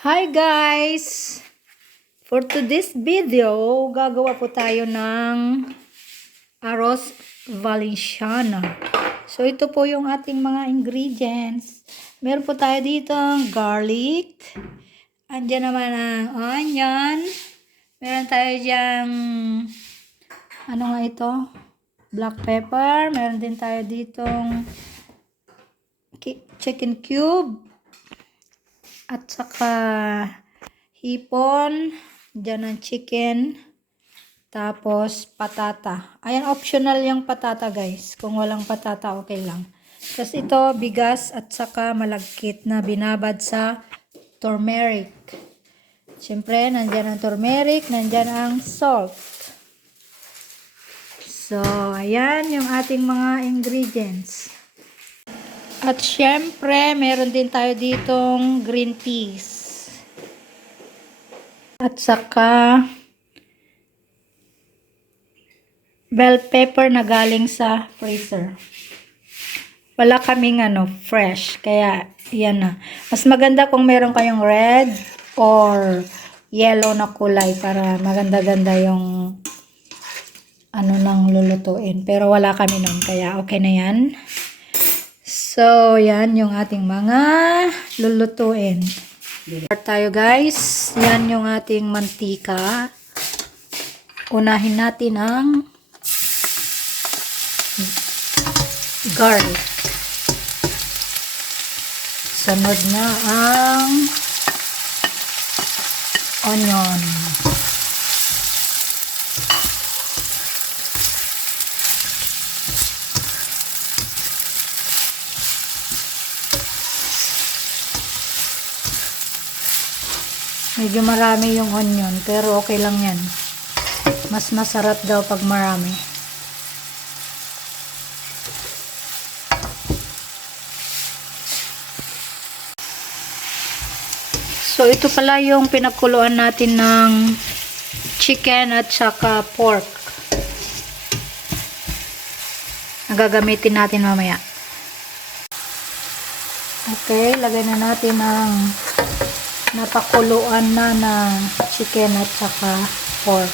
Hi guys! For today's video, gagawa po tayo ng arroz valenciana. So ito po yung ating mga ingredients. Meron po tayo dito garlic. Andiyan naman ang onion. Meron tayo diyang ano nga ito? Black pepper. Meron din tayo ditong chicken cube. At saka hipon, dyan ang chicken, tapos patata. Ayan, optional yung patata guys. Kung walang patata, okay lang. Tapos ito, bigas at saka malagkit na binabad sa turmeric. Siyempre, nandyan ang turmeric, nandyan ang salt. So, ayan yung ating mga ingredients. At syempre, meron din tayo ditong green peas. At saka bell pepper na galing sa freezer. Wala kaming ano, fresh. Kaya, yan na. Mas maganda kung meron kayong red or yellow na kulay para maganda-ganda yung ano nang lulutuin. Pero wala kami nun, kaya okay na yan. So, yan yung ating mga lulutuin. Start tayo guys. Yan yung ating mantika. Unahin natin ang garlic. Sunod na ang onion. Medyo marami yung onion, pero okay lang yan. Mas masarap daw pag marami. So, ito pala yung pinagkuluan natin ng chicken at saka pork. Nagagamitin natin mamaya. Okay, lagay na natin ang napakuluan na ng chicken at saka pork.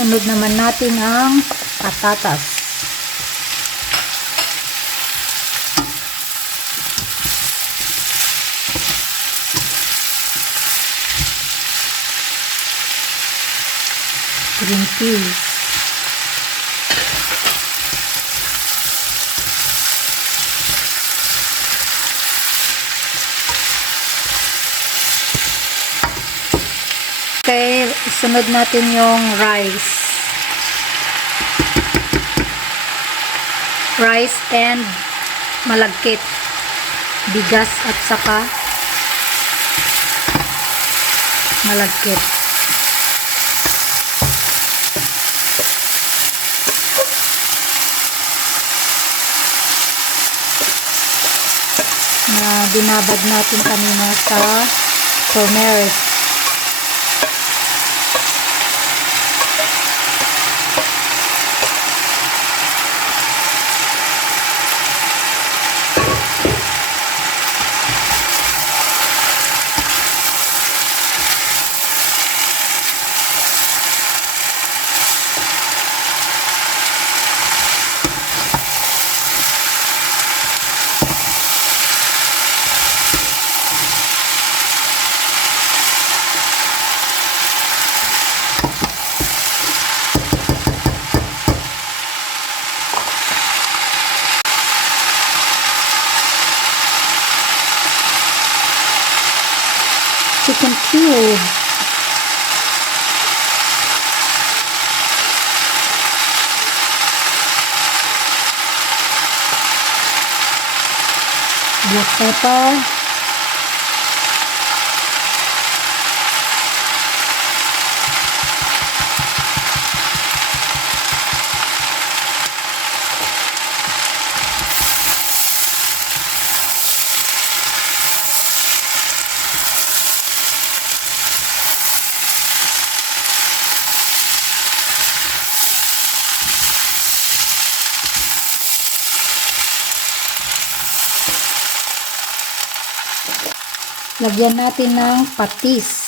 Sunod naman natin ang patatas. Green peas. Okay, sunod natin yung rice. Rice and malagkit. Bigas at saka malagkit. na binabad natin kanina sa turmeric. Cube. Black pepper. Lagyan natin ng patis.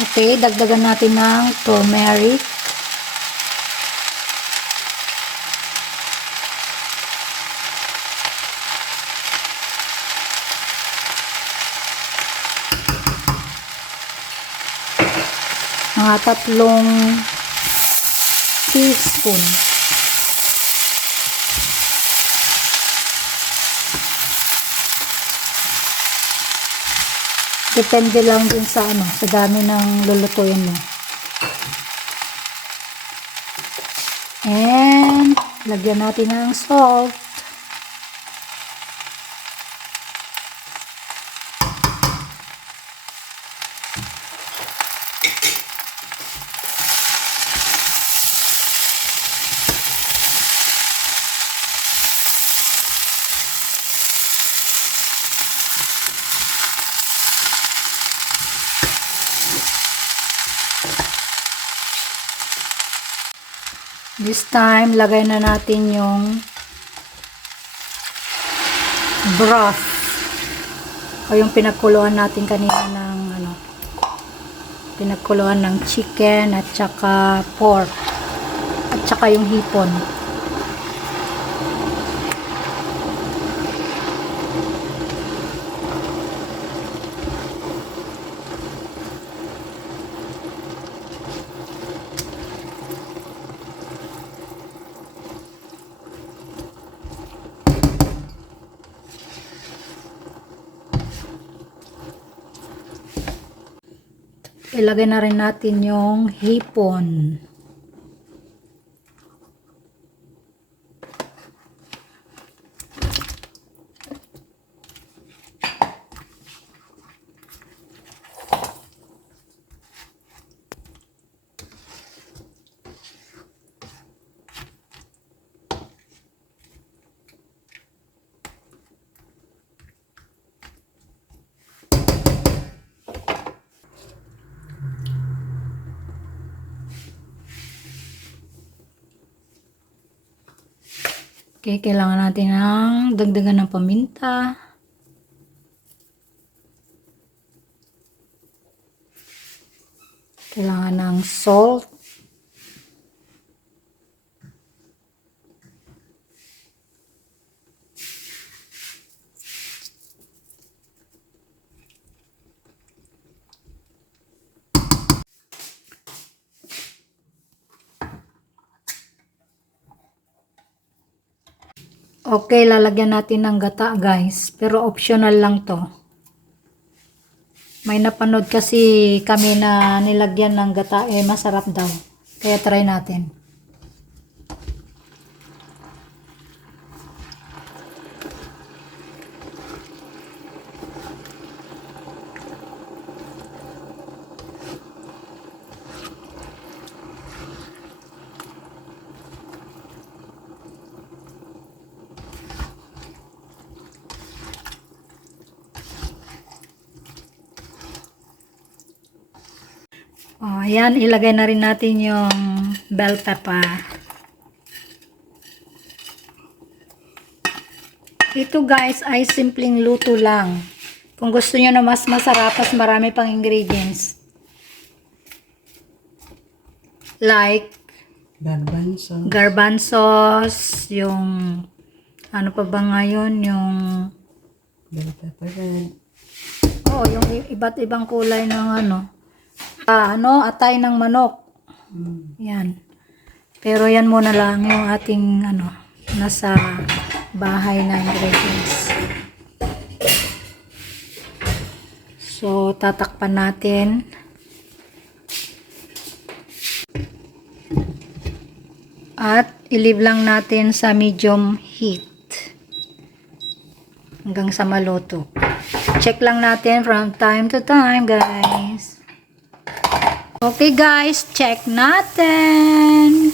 Okay, dagdagan natin ng turmeric. Mga tatlong teaspoon. Depende lang din sa ano, sa dami ng lulutuin mo. And, lagyan natin ng salt. This time, lagay na natin yung broth. O yung pinagkuluan natin kanina ng ano pinagkuluan ng chicken at saka pork. At saka yung hipon ilagay na rin natin yung hipon Okay, kailangan natin ng dagdagan ng paminta. Kailangan ng salt. Okay, lalagyan natin ng gata guys. Pero optional lang to. May napanood kasi kami na nilagyan ng gata eh masarap daw. Kaya try natin. Oh, ayan, ilagay na rin natin yung bell pepper. Ito guys ay simpleng luto lang. Kung gusto nyo na mas masarap, mas marami pang ingredients. Like Garbanzo. garbanzos, yung ano pa ba ngayon, yung Bell pepper red. oh, yung iba't ibang kulay ng ano. Ah, ano, atay ng manok. Yan. Pero yan muna lang yung ating ano, nasa bahay na ingredients. So, tatakpan natin. At ilib lang natin sa medium heat. Hanggang sa maluto. Check lang natin from time to time, guys. Okay guys, check natin.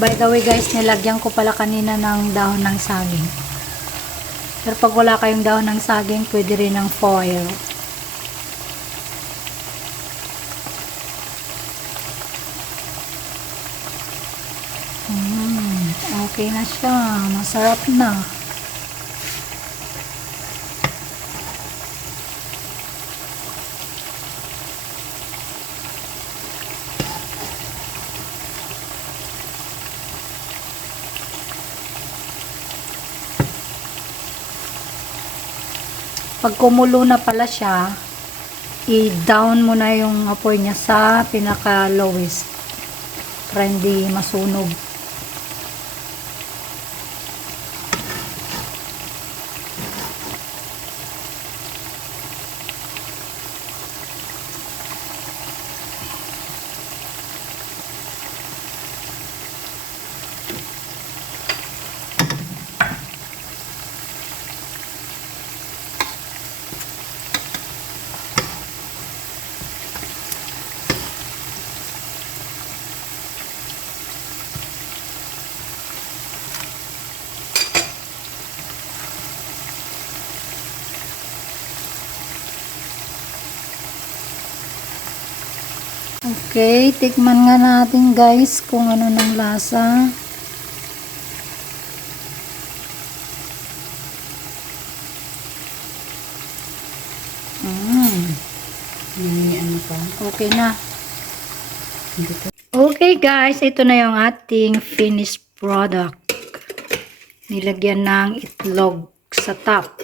By the way guys, nilagyan ko pala kanina ng dahon ng saging. Pero pag wala kayong dahon ng saging, pwede rin ng foil. Mm, okay na siya. Masarap na. Pag kumulo na pala siya, i-down mo na yung apoy niya sa pinaka lowest para hindi masunog. Okay, tikman nga natin guys kung ano ng lasa. Mm, May ano pa. okay na. Okay guys, ito na yung ating finished product. Nilagyan ng itlog sa top.